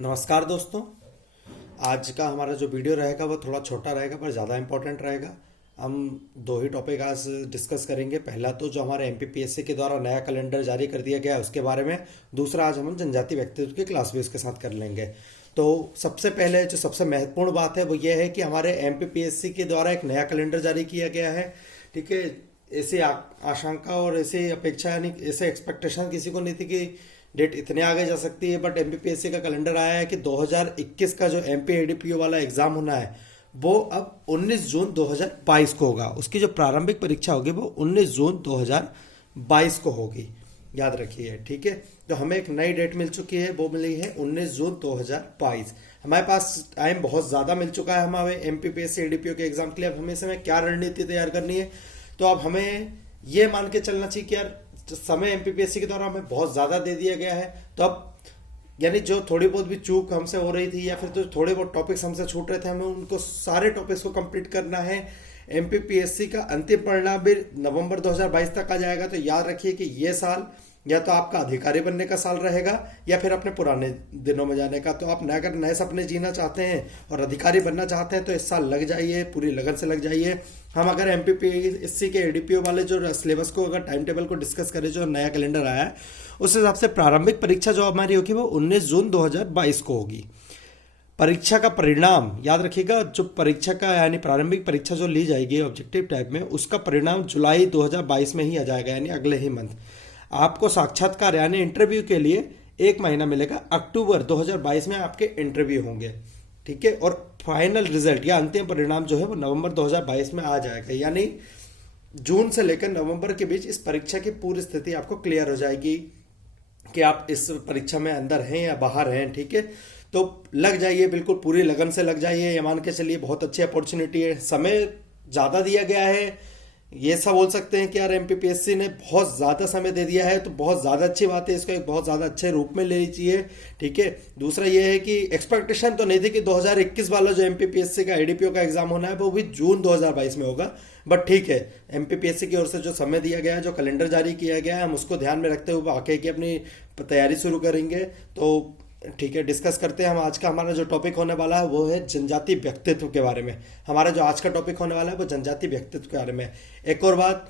नमस्कार दोस्तों। आज का हमारा जो वीडियो रहेगा वो थोड़ा छोटा रहेगा पर ज़्यादा इम्पोर्टेंट रहेगा। हम दो ही टॉपिक आज डिस्कस करेंगे। पहला तो जो हमारे एमपीपीएससी के द्वारा नया कैलेंडर जारी कर दिया गया है उसके बारे में। दूसरा आज हम जनजाति व्यक्तित्व की क्लास भी उसके साथ कर लेंगे। तो सबसे पहले जो सबसे महत्वपूर्ण बात है वो ये है कि हमारे एमपीपीएससी के द्वारा एक नया कैलेंडर जारी किया गया है। ठीक है, ऐसी आशंका और ऐसी अपेक्षा यानी ऐसे एक्सपेक्टेशन किसी को नहीं थी कि डेट इतने आगे जा सकती है, बट एमपीपीएससी का कैलेंडर आया है कि 2021 का जो एमपी एडीपीओ वाला एग्जाम होना है वो अब 19 जून 2022 को होगा। उसकी जो प्रारंभिक परीक्षा होगी वो 19 जून 2022 को होगी, याद रखिए। ठीक है, तो हमें एक नई डेट मिल चुकी है, वो मिली है 19 जून 2022। हमारे पास टाइम बहुत ज़्यादा मिल चुका है हमारे एमपीपीएससी एडीपीओ के एग्जाम के लिए। अब हमें इसमें क्या रणनीति तैयार करनी है, तो अब हमें ये मान के चलना चाहिए कि यार समय एमपीपीएससी के द्वारा हमें बहुत ज़्यादा दे दिया गया है, तो अब यानी जो थोड़ी बहुत भी चूक हमसे हो रही थी या फिर तो थोड़े बहुत टॉपिक्स हमसे छूट रहे थे, हमें उनको सारे टॉपिक्स को कंप्लीट करना है। एमपीपीएससी का अंतिम परिणाम भी नवंबर 2022 तक आ जाएगा। तो याद रखिए कि ये साल या तो आपका अधिकारी बनने का साल रहेगा या फिर अपने पुराने दिनों में जाने का। तो आप अगर नए सपने जीना चाहते हैं और अधिकारी बनना चाहते हैं तो इस साल लग जाइए, पूरी लगन से लग जाइए। हम अगर एमपीपीएससी के एडीपीओ वाले जो सिलेबस को अगर टाइम टेबल को डिस्कस करें, जो नया कैलेंडर आया है उस हिसाब से प्रारंभिक परीक्षा जो हमारी होगी वो 19 जून 2022 को होगी। परीक्षा का परिणाम याद रखिएगा, जो परीक्षा का यानी प्रारंभिक परीक्षा जो ली जाएगी ऑब्जेक्टिव टाइप में, उसका परिणाम जुलाई 2022 में ही आ जाएगा, यानी अगले ही मंथ। आपको साक्षात्कार यानी इंटरव्यू के लिए 1 महीना मिलेगा। अक्टूबर 2022 में आपके इंटरव्यू होंगे। ठीक है, और फाइनल रिजल्ट या अंतिम परिणाम जो है वो नवंबर 2022 में आ जाएगा, यानी जून से लेकर नवंबर के बीच इस परीक्षा की पूरी स्थिति आपको क्लियर हो जाएगी कि आप इस परीक्षा में अंदर हैं या बाहर हैं। ठीक है, तो लग जाइए, बिल्कुल पूरी लगन से लग जाइए। ये मान के चलिए बहुत अच्छी अपॉर्चुनिटी है। समय ज़्यादा दिया गया है, ये सब बोल सकते हैं कि यार एमपीपीएससी ने बहुत ज़्यादा समय दे दिया है, तो बहुत ज़्यादा अच्छी बात है। इसको एक बहुत ज़्यादा अच्छे रूप में लेनी चाहिए। ठीक है, दूसरा ये है कि एक्सपेक्टेशन तो नहीं थी कि 2021 वाला जो एमपीपीएससी का एडीपीओ का एग्जाम होना है वो भी जून 2022 में होगा, बट ठीक है, एमपीपीएससी की ओर से जो समय दिया गया है, जो कैलेंडर जारी किया गया है, हम उसको ध्यान में रखते हुए आगे की अपनी तैयारी शुरू करेंगे। तो ठीक है, डिस्कस करते हैं। हम आज का हमारा जो टॉपिक होने वाला है वो है जनजाति व्यक्तित्व के बारे में। हमारा जो आज का टॉपिक होने वाला है वो जनजाति व्यक्तित्व के बारे में। एक और बात,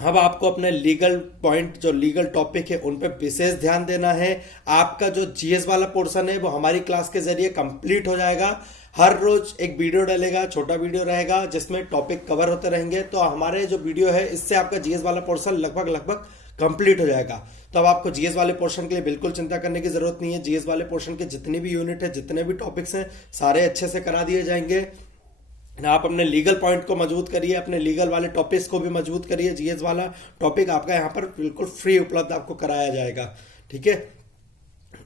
अब आपको अपने लीगल पॉइंट जो लीगल टॉपिक है उन पर विशेष ध्यान देना है। आपका जो जीएस वाला पोर्शन है वो हमारी क्लास के जरिए कंप्लीट हो जाएगा। हर रोज एक वीडियो डलेगा, छोटा वीडियो रहेगा जिसमें टॉपिक कवर होते रहेंगे। तो हमारे जो वीडियो है इससे आपका जीएस वाला पोर्शन लगभग कंप्लीट हो जाएगा। तो अब आपको जीएस वाले पोर्शन के लिए बिल्कुल चिंता करने की जरूरत नहीं है। जीएस वाले पोर्शन के जितनी भी यूनिट है, जितने भी टॉपिक्स हैं, सारे अच्छे से करा दिए जाएंगे। आप अपने लीगल पॉइंट को मजबूत करिए, अपने लीगल वाले टॉपिक्स को भी मजबूत करिए। जीएस वाला टॉपिक आपका यहाँ पर बिल्कुल फ्री उपलब्ध आपको कराया जाएगा। ठीक है,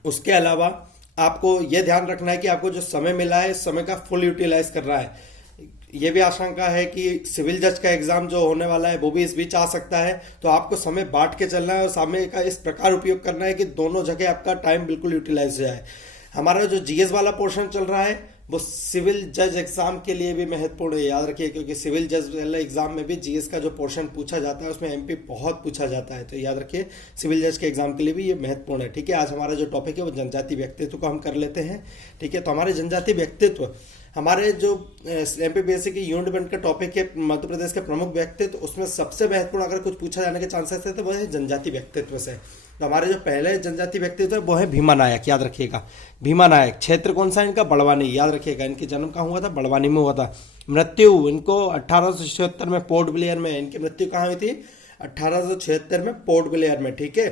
उसके अलावा आपको यह ध्यान रखना है कि आपको जो समय मिला है इस समय का फुल यूटिलाइज करना है। ये भी आशंका है कि सिविल जज का एग्जाम जो होने वाला है वो भी इस बीच आ सकता है, तो आपको समय बांट के चलना है और समय का इस प्रकार उपयोग करना है कि दोनों जगह आपका टाइम बिल्कुल यूटिलाइज हो जाए। हमारा जो जीएस वाला पोर्शन चल रहा है वो सिविल जज एग्जाम के लिए भी महत्वपूर्ण है, याद रखिए, क्योंकि सिविल जज वाले एग्जाम में भी जीएस का जो पोर्शन पूछा जाता है उसमें एमपी बहुत पूछा जाता है। तो याद रखिए सिविल जज के एग्जाम के लिए भी ये महत्वपूर्ण है। ठीक है, आज हमारा जो टॉपिक है वो जनजाति व्यक्तित्व को हम कर लेते हैं। ठीक है, तो हमारे जनजाति व्यक्तित्व, हमारे जो एमपीपीएससी की यूनिट वन का टॉपिक है मध्य प्रदेश के प्रमुख व्यक्तित्व, उसमें सबसे महत्वपूर्ण अगर कुछ पूछा जाने के चांसेस है तो वो है जनजाति व्यक्तित्व से। तो हमारे जो पहले जनजाति व्यक्तित्व है वो है भीमा नायक, याद रखिएगा। भीमा नायक, क्षेत्र कौन सा है इनका? बड़वानी, याद रखिएगा। इनकी जन्म कहाँ हुआ था? बड़वानी में हुआ था। मृत्यु इनको 1876 में पोर्ट ब्लेयर में, इनकी मृत्यु कहाँ हुई थी? 1876 में पोर्ट ब्लेयर में। ठीक है,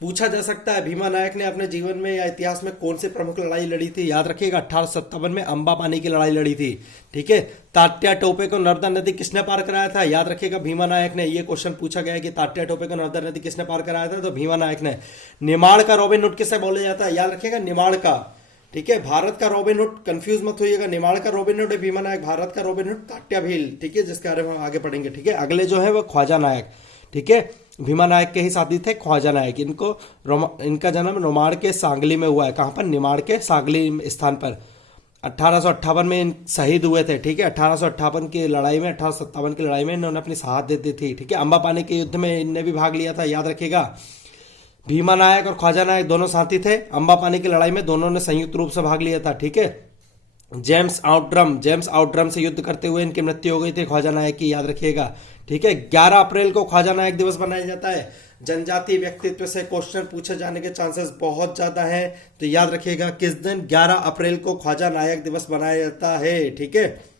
पूछा जा सकता है भीमा नायक ने अपने जीवन में या इतिहास में कौन सी प्रमुख लड़ाई लड़ी थी? याद रखिएगा 1857 में अम्बा पानी की लड़ाई लड़ी थी। ठीक है, तात्या टोपे को नर्मदा नदी किसने पार कराया था? याद रखिएगा भीमा नायक ने। ये क्वेश्चन पूछा गया कि तात्या टोपे को नर्मदा नदी किसने पार कराया था, तो भीमा नायक ने। निमाड़ का रॉबिन हुड किसे बोला जाता है? याद रखिएगा निमाड़ का। ठीक है, भारत का रॉबिन हुड, कंफ्यूज मत होइएगा, निमाड़ का रॉबिन हुड है भीमा नायक, भारत का रॉबिन हुड तात्या भील। ठीक है, जिसके बारे में हम आगे पढ़ेंगे। ठीक है, अगले जो है वो ख्वाजा नायक। ठीक है, भीमा नायक के ही साथी थे ख्वाजा नायक। इनका जन्म निमाड़ के सांगली में हुआ है। कहां पर? निमाड़ के सांगली स्थान पर। 1858 में शहीद हुए थे। ठीक है, 1858 की लड़ाई में, 1857 की लड़ाई में इन्होंने अपनी शहादत दे दी थी। ठीक है, अम्बा पानी के युद्ध में इनने भी भाग लिया था, याद रखिएगा। भीमा नायक और ख्वाजा नायक दोनों साथी थे। अम्बा पानी की लड़ाई में दोनों ने संयुक्त रूप से भाग लिया था, ठीक है। जेम्स आउटड्रम से युद्ध करते हुए इनकी मृत्यु हो गई थी ख्वाजा नायक की, याद रखिएगा, ठीक है। 11 अप्रैल को ख्वाजा नायक दिवस मनाया जाता है। जनजातीय व्यक्तित्व से क्वेश्चन पूछे जाने के चांसेस बहुत ज्यादा है, तो याद रखिएगा किस दिन 11 अप्रैल को ख्वाजा नायक दिवस मनाया जाता है, ठीक है।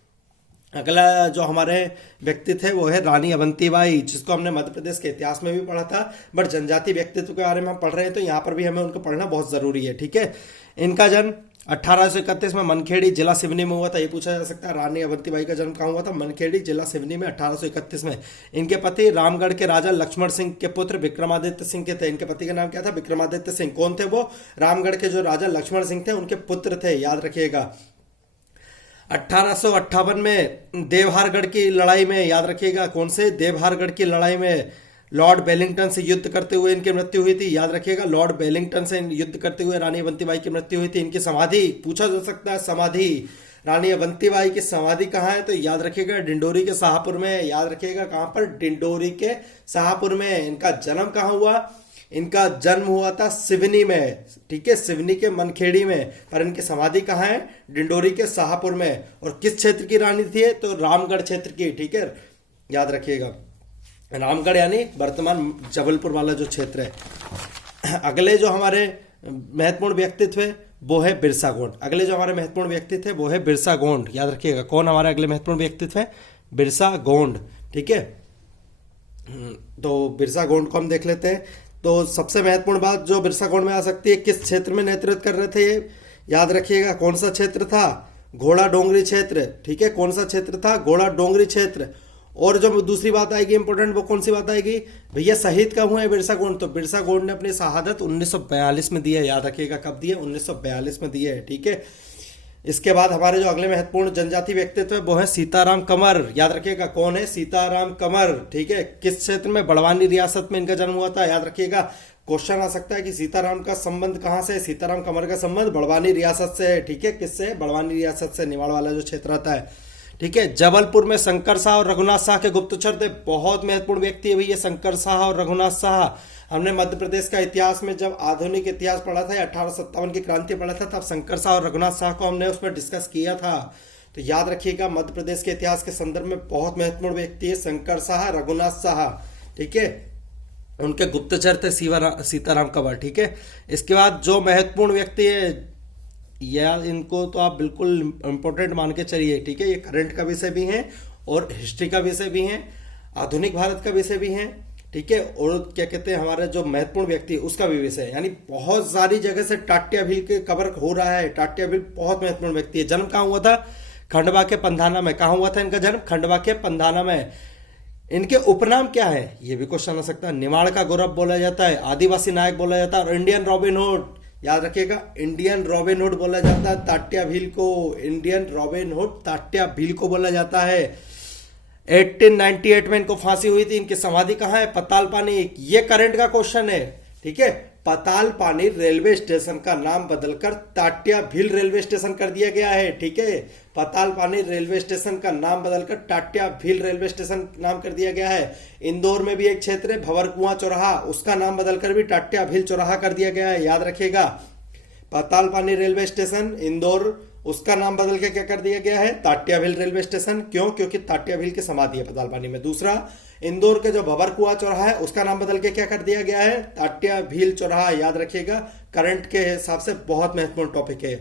अगला जो हमारे व्यक्ति थे वो है रानी अवंतीबाई, जिसको हमने मध्य प्रदेश के इतिहास में भी पढ़ा था, बट जनजातीय व्यक्तित्व के बारे में हम पढ़ रहे हैं तो यहाँ पर भी हमें उनको पढ़ना बहुत जरूरी है, ठीक है। इनका जन्म 1831 में मनखेड़ी जिला सिवनी में हुआ था। ये पूछा जा सकता है रानी अवंतीबाई का जन्म कहाँ हुआ था? मनखेड़ी जिला सिवनी में 1831 में। इनके पति रामगढ़ के राजा लक्ष्मण सिंह के पुत्र विक्रमादित्य सिंह के थे। इनके पति का नाम क्या था? विक्रमादित्य सिंह। कौन थे वो? रामगढ़ के जो राजा लक्ष्मण सिंह थे उनके पुत्र थे, याद रखिएगा। 1858 में देवहारगढ़ की लड़ाई में, याद रखिएगा, कौन से? देवहारगढ़ की लड़ाई में लॉर्ड वेलिंगटन से युद्ध करते हुए इनकी मृत्यु हुई थी, याद रखिएगा। लॉर्ड वेलिंगटन से युद्ध करते हुए रानी अवंतीबाई की मृत्यु हुई थी। इनकी समाधि पूछा जा सकता है, समाधि, रानी अवंतीबाई की समाधि कहाँ है? तो याद रखिएगा डिंडोरी के शाहपुर में, याद रखिएगा कहाँ पर? डिंडोरी के शाहपुर में। इनका जन्म कहाँ हुआ? इनका जन्म हुआ था सिवनी में, ठीक है, सिवनी के मनखेड़ी में, पर इनकी समाधि कहाँ है? डिंडोरी के शाहपुर में। और किस क्षेत्र की रानी थी? तो रामगढ़ क्षेत्र की, ठीक है, याद रखिएगा। रामगढ़ यानी वर्तमान जबलपुर वाला जो क्षेत्र है। अगले जो हमारे महत्वपूर्ण व्यक्तित्व है वो है बिरसा गोंड। अगले जो हमारे महत्वपूर्ण व्यक्तित्व है वो है बिरसा गोंड, याद रखिएगा। कौन हमारे अगले महत्वपूर्ण व्यक्तित्व है? बिरसा गोंड, ठीक है। तो बिरसा गोंड को हम देख लेते हैं। तो सबसे महत्वपूर्ण बात जो बिरसा गोंड में आ सकती है, किस क्षेत्र में नेतृत्व कर रहे थे ये? याद रखिएगा कौन सा क्षेत्र था? घोड़ा डोंगरी क्षेत्र, ठीक है। कौन सा क्षेत्र था? घोड़ा डोंगरी क्षेत्र। और जो दूसरी बात आएगी इंपॉर्टेंट, वो कौन सी बात आएगी? भैया शहीद कब हुए बिरसा गोंड? तो बिरसा गोंड ने अपनी शहादत 1942 में दी है, याद रखिएगा। कब दी है? 1942 में दी है, ठीक है। इसके बाद हमारे जो अगले महत्वपूर्ण जनजाति व्यक्तित्व है वो है सीताराम कंवर, याद रखिएगा। कौन है? सीताराम कंवर, ठीक है। किस क्षेत्र में? बड़वानी रियासत में इनका जन्म हुआ था, याद रखिएगा। क्वेश्चन आ सकता है कि सीताराम का संबंध कहाँ से? सीताराम कंवर का संबंध बड़वानी रियासत से है, ठीक है। किससे? बड़वानी रियासत से, निवाड़ वाला जो क्षेत्र आता है, ठीक है। जबलपुर में शंकर शाह और रघुनाथ शाह के गुप्तचर थे। बहुत महत्वपूर्ण व्यक्ति है भैया शंकर शाह और रघुनाथ शाह। हमने मध्य प्रदेश का इतिहास में जब आधुनिक इतिहास पढ़ा था, 1857 की क्रांति पढ़ा था, तब शंकर शाह और रघुनाथ शाह को हमने उसमें डिस्कस किया था। तो याद रखिएगा मध्य प्रदेश के इतिहास के संदर्भ में बहुत महत्वपूर्ण व्यक्ति है शंकर शाह, रघुनाथ शाह, ठीक है। उनके गुप्तचर थे सीताराम कंवर, ठीक है। इसके बाद जो महत्वपूर्ण व्यक्ति है या इनको तो आप बिल्कुल इंपॉर्टेंट मान के चलिए, ठीक है। ये करंट का विषय भी है और हिस्ट्री का विषय भी है, आधुनिक भारत का विषय भी है, ठीक है। और क्या कहते हैं, हमारा जो महत्वपूर्ण व्यक्ति है उसका भी विषय है। यानी बहुत सारी जगह से टाट्या भील के कवर हो रहा है। टाट्या भील बहुत महत्वपूर्ण व्यक्ति है। जन्म कहाँ हुआ था? खंडवा के पंधाना में। कहाँ हुआ था इनका जन्म? खंडवा के पंधाना में। इनके उपनाम क्या है? ये भी क्वेश्चन आ सकता है। निमाड़ का गौरव बोला जाता है, आदिवासी नायक बोला जाता है, और इंडियन रॉबिन हुड, याद रखिएगा, इंडियन रॉबिन हुड बोला जाता है ताट्या भील को। इंडियन रॉबिन हुड ताट्या भील को बोला जाता है। 1898 में इनको फांसी हुई थी। इनकी समाधि कहाँ है? पताल पानी। ये करंट का क्वेश्चन है, ठीक है। पताल पानी रेलवे स्टेशन का नाम बदलकर ताट्या भील रेलवे स्टेशन कर दिया गया है, ठीक है। पताल पानी रेलवे स्टेशन का नाम बदलकर टाट्या भील रेलवे स्टेशन नाम कर दिया गया है। इंदौर में भी एक क्षेत्र है भंवरकुआं चौराहा, उसका नाम बदलकर भी टाट्या भील चौराहा कर दिया गया है, याद रखिएगा। पताल पानी रेलवे स्टेशन इंदौर, उसका नाम बदल के क्या कर दिया गया है? ताट्या भील रेलवे स्टेशन। क्यों? क्योंकि ताट्या भील की समाधि है पताल पानी में। दूसरा, इंदौर के जो भंवरकुआं चौराहा है उसका नाम बदल के क्या कर दिया गया है? ताट्या भील चौराहा, याद रखिएगा। करंट के हिसाब से बहुत महत्वपूर्ण टॉपिक है।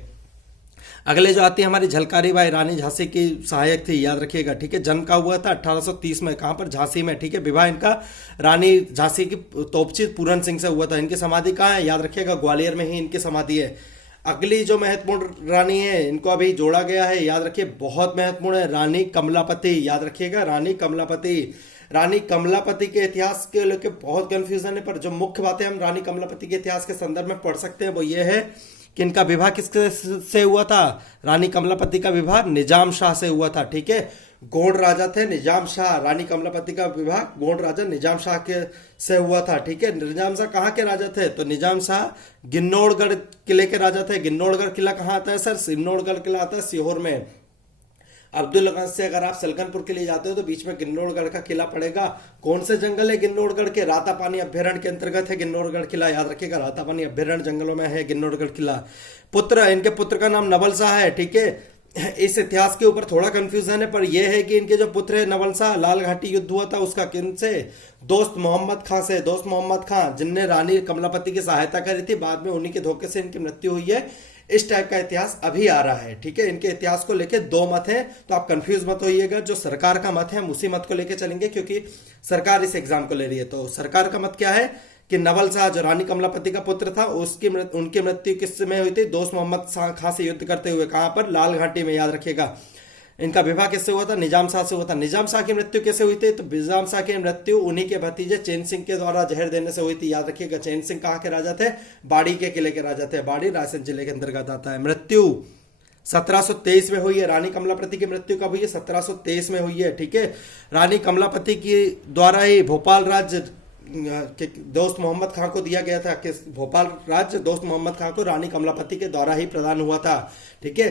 अगले जो आती है हमारी झलकारी बाई, रानी झांसी की सहायक थी, याद रखिएगा, ठीक है। जन्म का हुआ था 1830 में। कहां पर? झांसी में, ठीक है। विवाह इनका रानी झांसी की तोपची पूरन सिंह से हुआ था। इनकी समाधि कहाँ है? याद रखिएगा ग्वालियर में ही इनकी समाधि है। अगली जो महत्वपूर्ण रानी है, इनको अभी जोड़ा गया है, याद रखिए, बहुत महत्वपूर्ण है, रानी कमलापति, याद रखिएगा, रानी कमलापति। रानी कमलापति के इतिहास के लेकर बहुत कंफ्यूजन है, पर जो मुख्य बातें हम रानी कमलापति के इतिहास के संदर्भ में पढ़ सकते हैं वो ये है कि इनका विवाह किसके से हुआ था? रानी कमलापति का विवाह निजाम शाह से हुआ था, ठीक है। गोंड राजा थे निजाम शाह, रानी कमलापति का विवाह गोंड राजा निजाम शाह के से हुआ था, ठीक है। निजाम शाह कहाँ के राजा थे? तो निजाम शाह गिन्नौरगढ़ किले के राजा थे। गिन्नौरगढ़ किला कहाँ आता है सर? सिन्नौरगढ़ किला आता है सीहोर में। अब्दुलगंज से अगर आप सलकनपुर के लिए जाते हो तो बीच में गिन्नौरगढ़ का किला पड़ेगा। कौन से जंगल है गिन्नौरगढ़ के? रातापानी अभ्यारण्य के अंतर्गत है गिन्नौरगढ़ किला, याद रखिएगा, रातापानी अभ्यारण्य जंगलों में है गिन्नौरगढ़ किला। इनके पुत्र का नाम नवल शाह है, ठीक है। इस इतिहास के ऊपर थोड़ा कंफ्यूजन है, पर यह है कि इनके जो पुत्र है नवल शाह, लाल घाटी युद्ध हुआ था उसका किन से? दोस्त मोहम्मद खां से। दोस्त मोहम्मद खां जिनने रानी कमलापति की सहायता करी थी, बाद में उन्हीं के धोखे से इनकी मृत्यु हुई है। इस टाइप का इतिहास अभी आ रहा है, ठीक है। इनके इतिहास को लेके दो मत हैं, तो आप कंफ्यूज मत होइएगा। जो सरकार का मत है हम उसी मत को लेके चलेंगे, क्योंकि सरकार इस एग्जाम को ले रही है। तो सरकार का मत क्या है कि नवल शाह जो रानी कमलापति का पुत्र था, उनकी मृत्यु किस समय हुई थी? दोस्त मोहम्मद खां से युद्ध करते हुए। कहां पर? लाल घाटी में, याद रखिएगा। इनका विवाह किससे हुआ था? निजाम शाह से हुआ था। निजाम शाह की मृत्यु कैसे हुई थी? तो निजाम शाह की मृत्यु उन्हीं के भतीजे चैन सिंह के द्वारा जहर देने से हुई थी, याद रखिएगा। चैन सिंह कहाँ के राजा थे? बाड़ी के किले के राजा थे। बाड़ी रायसेन जिले के अंतर्गत आता है। मृत्यु 1723 में हुई है। रानी कमलापति की मृत्यु कब हुई है? 1723 में हुई है, ठीक है। रानी कमलापति की द्वारा ही भोपाल राज्य दोस्त मोहम्मद खां को दिया गया था। कि भोपाल राज्य दोस्त मोहम्मद खां को रानी कमलापति के द्वारा ही प्रदान हुआ था, ठीक है।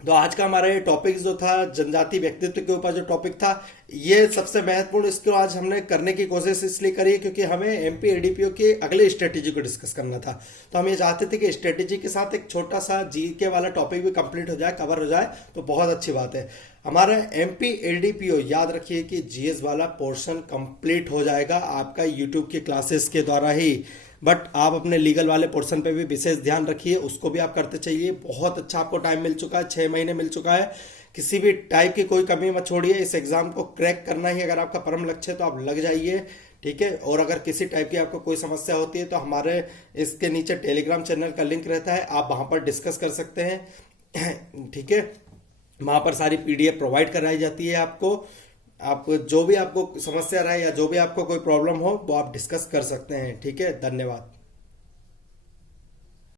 तो आज का हमारा ये टॉपिक जो था, जनजाति व्यक्तित्व के ऊपर जो टॉपिक था, ये सबसे महत्वपूर्ण, इसको आज हमने करने की कोशिश इसलिए करी है क्योंकि हमें एमपी एडीपीओ की अगले स्ट्रेटेजी को डिस्कस करना था। तो हम ये चाहते थे कि स्ट्रेटेजी के साथ एक छोटा सा जीके वाला टॉपिक भी कंप्लीट हो जाए, कवर हो जाए, तो बहुत अच्छी बात है। हमारा एमपी एडीपीओ, याद रखिए कि जीएस वाला पोर्शन कंप्लीट हो जाएगा आपका यूट्यूब की क्लासेस के द्वारा ही। बट आप अपने लीगल वाले पोर्शन पे भी विशेष ध्यान रखिए, उसको भी आप करते चाहिए। बहुत अच्छा आपको टाइम मिल चुका है, 6 महीने मिल चुका है। किसी भी टाइप की कोई कमी मत छोड़िए। इस एग्जाम को क्रैक करना ही अगर आपका परम लक्ष्य है तो आप लग जाइए, ठीक है। और अगर किसी टाइप की आपको कोई समस्या होती है तो हमारे इसके नीचे टेलीग्राम चैनल का लिंक रहता है, आप वहां पर डिस्कस कर सकते हैं, ठीक है। वहां पर सारी पीडीएफ प्रोवाइड कराई जाती है आपको। आप जो भी आपको समस्या रहे या जो भी आपको कोई प्रॉब्लम हो वो आप डिस्कस कर सकते हैं, ठीक है। धन्यवाद।